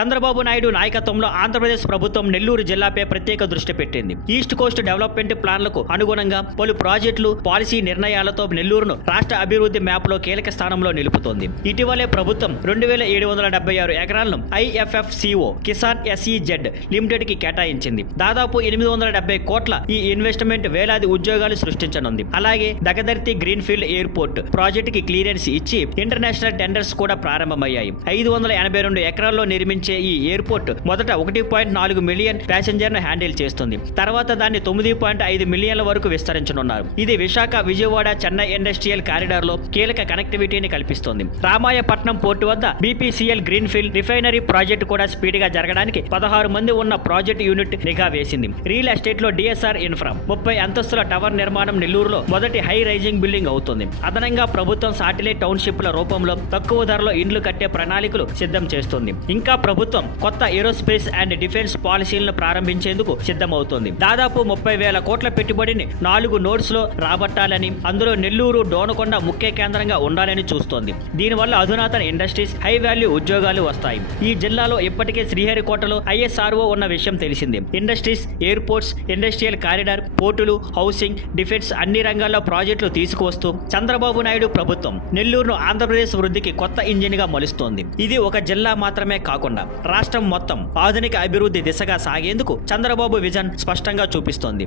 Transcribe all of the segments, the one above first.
చంద్రబాబు నాయుడు నాయకత్వంలో ఆంధ్రప్రదేశ్ ప్రభుత్వం నెల్లూరు జిల్లాపై ప్రత్యేక దృష్టి పెట్టింది. ఈస్ట్ కోస్ట్ డెవలప్మెంట్ ప్లాన్లకు అనుగుణంగా పలు ప్రాజెక్టులు, పాలసీ నిర్ణయాలతో నెల్లూరును రాష్ట్ర అభివృద్ధి మ్యాప్లో కీలక స్థానంలో నిలుపుతోంది. ఇటీవలే ప్రభుత్వం 2776 ఎకరాలను IFFCO కిసాన్ SEZ లిమిటెడ్ కి కేటాయించింది. దాదాపు 870 కోట్ల ఈ ఇన్వెస్ట్మెంట్ వేలాది ఉద్యోగాలు సృష్టించనుంది. అలాగే దగదర్తి గ్రీన్ఫీల్డ్ ఎయిర్పోర్ట్ ప్రాజెక్టుకి క్లియరెన్స్ ఇచ్చి ఇంటర్నేషనల్ టెండర్స్ కూడా ప్రారంభమయ్యాయి. 582 ఎకరాల్లో నిర్మించే ఈ ఎయిర్పోర్ట్ మొదట 1.4 మిలియన్ ప్యాసింజర్ను హ్యాండిల్ చేస్తుంది. తర్వాత దాన్ని 9.5 మిలియన్ల వరకు విస్తరించనున్నారు. ఇది విశాఖ, విజయవాడ, చెన్నై ఇండస్ట్రియల్ కారిడార్ లో కీలక కనెక్టివిటీని కల్పిస్తుంది. రామాయపట్నం పోర్టు వద్ద BPCL గ్రీన్ఫీల్డ్ రిఫైనరీ ప్రాజెక్టు కూడా స్పీడ్ గా జరగడానికి 16 మంది ఉన్న ప్రాజెక్ట్ యూనిట్ నిఘా వేసింది. రియల్ ఎస్టేట్ లో DSR ఇన్ఫ్రా 30 అంతస్తుల టవర్ నిర్మాణం నెల్లూరులో మొదటి హై రైజింగ్ బిల్డింగ్ అవుతుంది. అదనంగా ప్రభుత్వం సాటిలైట్ టౌన్షిప్ల రూపంలో తక్కువ ధరలో ఇండ్లు కట్టే ప్రణాళికలు సిద్ధం చేస్తుంది. ఇంకా ప్రభుత్వం కొత్త ఏరోస్పేస్ అండ్ డిఫెన్స్ పాలసీలను ప్రారంభించేందుకు సిద్ధమవుతోంది. దాదాపు 30,000 కోట్ల పెట్టుబడిని 4 నోడ్స్ లో రాబట్టాలని, అందులో నెల్లూరు, డోనకొండ ముఖ్య కేంద్రంగా ఉండాలని చూస్తోంది. దీనివల్ల అధునాతన ఇండస్ట్రీస్, హై వాల్యూ ఉద్యోగాలు వస్తాయి. ఈ జిల్లాలో ఇప్పటికే శ్రీహరికోటలో ISRO ఉన్న విషయం తెలిసిందే. ఇండస్ట్రీస్, ఎయిర్పోర్ట్స్, ఇండస్ట్రియల్ కారిడార్, పోర్టులు, హౌసింగ్, డిఫెన్స్ అన్ని రంగాల్లో ప్రాజెక్టులు తీసుకువస్తూ చంద్రబాబు నాయుడు ప్రభుత్వం నెల్లూరును ఆంధ్రప్రదేశ్ వృద్ధికి కొత్త ఇంజిన్ గా మలుస్తోంది. ఇది ఒక జిల్లా మాత్రమే కాకుండా రాష్ట్రం మొత్తం ఆధునిక అభివృద్ధి దిశగా సాగేందుకు చంద్రబాబు విజన్ స్పష్టంగా చూపిస్తోంది.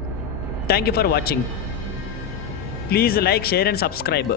Thank you for watching. Please like, share and subscribe.